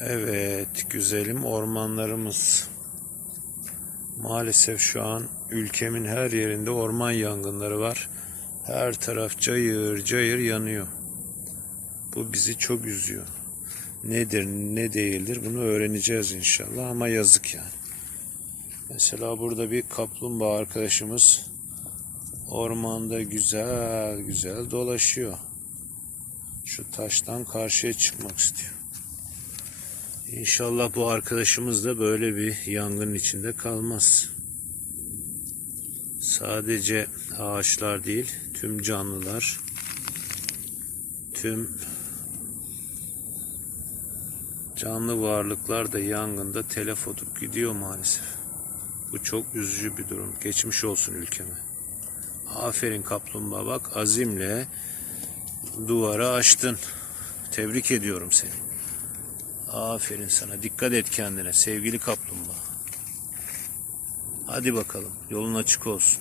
Evet, güzelim ormanlarımız. Maalesef şu an ülkemin her yerinde orman yangınları var. Her taraf cayır cayır yanıyor. Bu bizi çok üzüyor. Nedir, ne değildir bunu öğreneceğiz inşallah ama yazık yani. Mesela burada bir kaplumbağa arkadaşımız ormanda güzel güzel dolaşıyor. Şu taştan karşıya çıkmak istiyor. İnşallah bu arkadaşımız da böyle bir yangının içinde kalmaz. Sadece ağaçlar değil, tüm canlılar, tüm canlı varlıklar da yangında telef olup gidiyor maalesef. Bu çok üzücü bir durum. Geçmiş olsun ülkeme. Aferin kaplumbağa bak azimle duvara açtın. Tebrik ediyorum seni. Aferin sana. Dikkat et kendine sevgili kaplumbağa. Hadi bakalım. Yolun açık olsun.